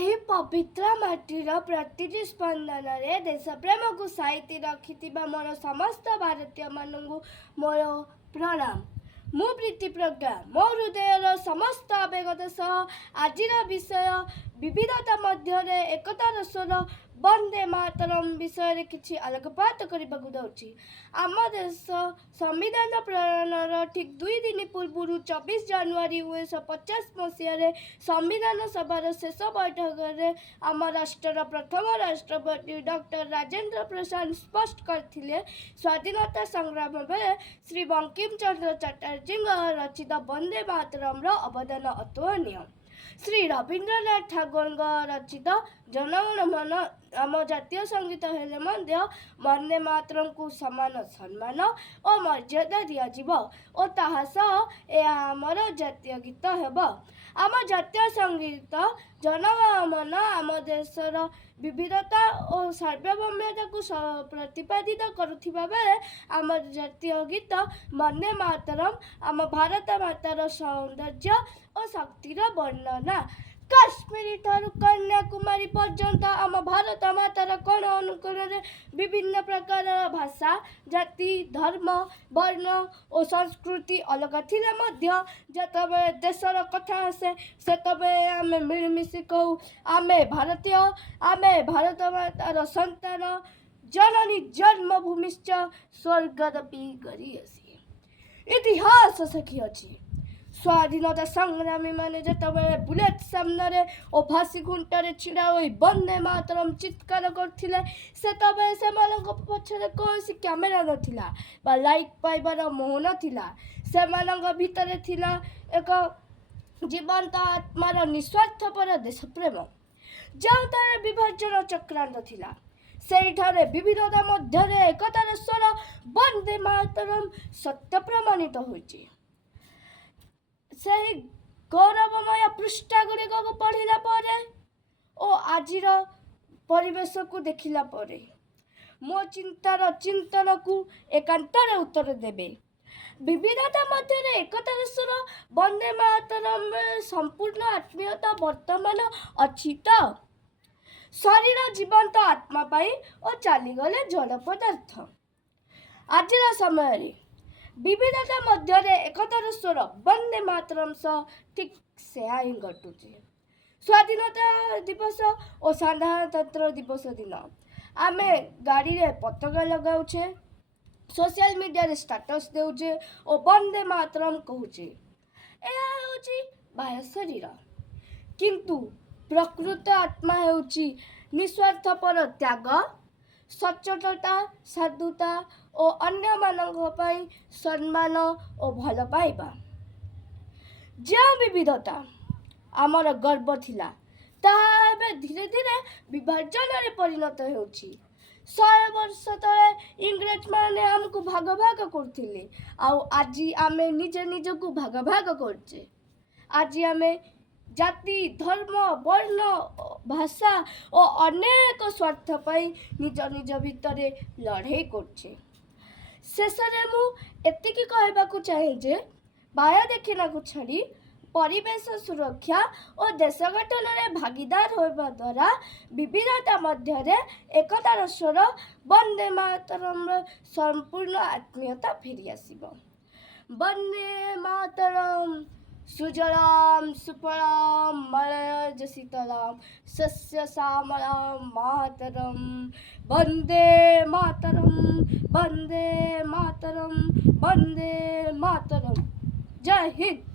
ଏହି ପବିତ୍ର ମାଟିର ପ୍ରତିଟି ସ୍ପନ୍ଦନରେ ଦେଶପ୍ରେମକୁ ସାଇତି ରଖିଥିବା ମୋର ସମସ୍ତ ଭାରତୀୟମାନଙ୍କୁ ମୋର ପ୍ରଣାମ। ମୁଁ ପ୍ରୀତି ପ୍ରଜ୍ଞା। ମୋ ହୃଦୟର ସମସ୍ତ ଆବେଗದ ସହ ଆଜିର ବିଷୟ ବିବିଧତା ମଧ୍ୟରେ ଏକତାର ସ୍ୱର ବନ୍ଦେ ମାତରମ୍ ବିଷୟରେ କିଛି ଆଲୋକପାତ କରିବାକୁ ଯାଉଛି। ଆମ ଦେଶ ସମ୍ବିଧାନ ପ୍ରଣୟନର ଠିକ୍ 2 ଦିନ ପୂର୍ବରୁ 24 ଜାନୁଆରୀ 1950 ମସିହାରେ ସମ୍ବିଧାନ ସଭାର ଶେଷ ବୈଠକରେ ଆମ ରାଷ୍ଟ୍ରର ପ୍ରଥମ ରାଷ୍ଟ୍ରପତି ଡକ୍ଟର ରାଜେନ୍ଦ୍ର ପ୍ରସାଦ ସ୍ପଷ୍ଟ କରିଥିଲେ, ସ୍ୱାଧୀନତା ସଂଗ୍ରାମ ବେଳେ ଶ୍ରୀ ବଙ୍କିମ ଚନ୍ଦ୍ର ଚାଟାର୍ଜୀଙ୍କ ରଚିତ ବନ୍ଦେ ମାତରମ୍ର ଅବଦାନ ଅତୁଳନୀୟ। ଶ୍ରୀ ରବୀନ୍ଦ୍ରନାଥ ଠାକୁରଙ୍କ ରଚିତ ଜନଗଣ ମନ ଆମ ଜାତୀୟ ସଙ୍ଗୀତ ହେଲେ ମଧ୍ୟ ବନ୍ଦେ ମାତରମ୍କୁ ସମାନ ସମ୍ମାନ ଓ ମର୍ଯ୍ୟାଦା ଦିଆଯିବ ଓ ତାହା ସହ ଏହା ଆମର ଜାତୀୟ ଗୀତ ହେବ। ଆମ ଜାତୀୟ ସଙ୍ଗୀତ ଜନଗଣ ମନ ଆମ ଦେଶର ବିବିଧତା ଓ ସାର୍ବଭୌମତାକୁ ପ୍ରତିପାଦିତ କରୁଥିବା ବେଳେ ଆମ ଜାତୀୟ ଗୀତ ବନ୍ଦେ ମାତରମ୍ ଆମ ଭାରତ ମାତାର ସୌନ୍ଦର୍ଯ୍ୟ ଓ ଶକ୍ତିର ବର୍ଣ୍ଣନା। କାଶ୍ମୀର ଠାରୁ କନ୍ୟାକୁମାରୀ ପର୍ଯ୍ୟନ୍ତ ଆମ ଭାରତ ମାତାର କୋଣ ଅନୁକୋଣରେ ବିଭିନ୍ନ ପ୍ରକାରର ଭାଷା, ଜାତି, ଧର୍ମ, ବର୍ଣ୍ଣ ଓ ସଂସ୍କୃତି ଅଲଗା ଥିଲେ ମଧ୍ୟ ଯେତେବେଳେ ଦେଶର କଥା ଆସେ ସେତେବେଳେ ଆମେ ମିଳିମିଶି କହୁ, ଆମେ ଭାରତୀୟ, ଆମେ ଭାରତ ମାତାର ସନ୍ତାନ, ଜନନୀ ଜନ୍ମଭୂମିଶ୍ଚ ସ୍ୱର୍ଗଦପି ଗରୀୟସୀ। ଇତିହାସ ସାକ୍ଷୀ ଅଛି, ସ୍ୱାଧୀନତା ସଂଗ୍ରାମୀମାନେ ଯେତେବେଳେ ବୁଲେଟ୍ ସାମ୍ନାରେ ଓ ଫାଶୀ ଖୁଣ୍ଟରେ ଛିଡ଼ା ହୋଇ ବନ୍ଦେ ମାତରମ୍ ଚିତ୍କାର କରୁଥିଲେ ସେତେବେଳେ ସେମାନଙ୍କ ପଛରେ କୌଣସି କ୍ୟାମେରା ନଥିଲା ବା ଲାଇଟ୍ ପାଇବାର ମୋହ ନଥିଲା। ସେମାନଙ୍କ ଭିତରେ ଥିଲା ଏକ ଜୀବନ୍ତ ଆତ୍ମାର ନିଃସ୍ୱାର୍ଥପର ଦେଶପ୍ରେମ। ଯେଉଁଠାରେ ବିଭାଜନ ଚକ୍ରାନ୍ତ ଥିଲା ସେଇଠାରେ ବିବିଧତା ମଧ୍ୟରେ ଏକତାର ସ୍ୱର ବନ୍ଦେ ମାତରମ୍ ସତ୍ୟ ପ୍ରମାଣିତ ହୋଇଛି। ସେହି ଗୌରବମୟ ପୃଷ୍ଠାଗୁଡ଼ିକକୁ ପଢ଼ିଲା ପରେ ଓ ଆଜିର ପରିବେଶକୁ ଦେଖିଲା ପରେ ମୋ ଚିନ୍ତାର ଚିନ୍ତନକୁ ଏକାନ୍ତରେ ଉତ୍ତର ଦେବେ। ବିବିଧତା ମଧ୍ୟରେ ଏକତାର ସ୍ୱର ବନ୍ଦେ ମାତରମ୍ର ସମ୍ପୂର୍ଣ୍ଣ ଆତ୍ମୀୟତା ବର୍ତ୍ତମାନ ଅଛି ତ? ଶରୀର ଜୀବନ୍ତ ଆତ୍ମା ପାଇଁ ଓ ଚାଲିଗଲେ ଜଡ଼ ପଦାର୍ଥ। ଆଜିର ସମୟରେ ବିବିଧତା ମଧ୍ୟରେ ଏକତାର ସ୍ୱର ବନ୍ଦେ ମାତରମ୍ ସହ ଠିକ୍ ସେୟା ହିଁ ଘଟୁଛି। ସ୍ୱାଧୀନତା ଦିବସ ଓ ସାଧାରଣତନ୍ତ୍ର ଦିବସ ଦିନ ଆମେ ଗାଡ଼ିରେ ପତାକା ଲଗାଉଛେ, ସୋସିଆଲ ମିଡ଼ିଆରେ ଷ୍ଟାଟସ୍ ଦେଉଛେ ଓ ବନ୍ଦେ ମାତରମ୍ କହୁଛେ। ଏହା ହେଉଛି ବାହ୍ୟ ଶରୀର, କିନ୍ତୁ ପ୍ରକୃତ ଆତ୍ମା ହେଉଛି ନିଃସ୍ୱାର୍ଥପର ତ୍ୟାଗ, ସଚ୍ଚୋଟତା, ସାଧୁତା ଓ ଅନ୍ୟମାନଙ୍କ ପାଇଁ ସମ୍ମାନ ଓ ଭଲ ପାଇବା। ଯେଉଁ ବିବିଧତା ଆମର ଗର୍ବ ଥିଲା ତାହା ଏବେ ଧୀରେ ଧୀରେ ବିଭାଜନରେ ପରିଣତ ହେଉଛି। 100 ବର୍ଷ ତଳେ ଇଂରେଜମାନେ ଆମକୁ ଭାଗ ଭାଗ କରୁଥିଲେ, ଆଉ ଆଜି ଆମେ ନିଜେ ନିଜକୁ ଭାଗ ଭାଗ କରୁଛେ। ଆଜି ଆମେ ଜାତି, ଧର୍ମ, ବର୍ଣ୍ଣ, ଭାଷା ଓ ଅନେକ ସ୍ୱାର୍ଥ ପାଇଁ ନିଜ ନିଜ ଭିତରେ ଲଢ଼େଇ କରୁଛେ। ଶେଷରେ ମୁଁ ଏତିକି କହିବାକୁ ଚାହେଁ ଯେ ବାହ୍ୟ ଦେଖିବାକୁ ଛାଡ଼ି ପରିବେଶ ସୁରକ୍ଷା ଓ ଦେଶ ଗଠନରେ ଭାଗିଦାର ହେବା ଦ୍ୱାରା ବିବିଧତା ମଧ୍ୟରେ ଏକତାର ସ୍ୱର ବନ୍ଦେ ମାତରମ୍ର ସମ୍ପୂର୍ଣ୍ଣ ଆତ୍ମୀୟତା ଫେରିଆସିବ। ବନ୍ଦେ ମାତରମ୍। ସୁଜଳାಂ ସୁଫଳାಂ ମଳୟଜ ଶୀତଳାಂ ଶସ୍ୟ ଶ୍ୟାମଳାಂ ମାତରମ୍। ବନ୍ଦେ ମାତରମ୍, ବନ୍ଦେ ମାତରମ୍, ବନ୍ଦେ ମାତରମ୍। ଜୟ ହିନ୍ଦ।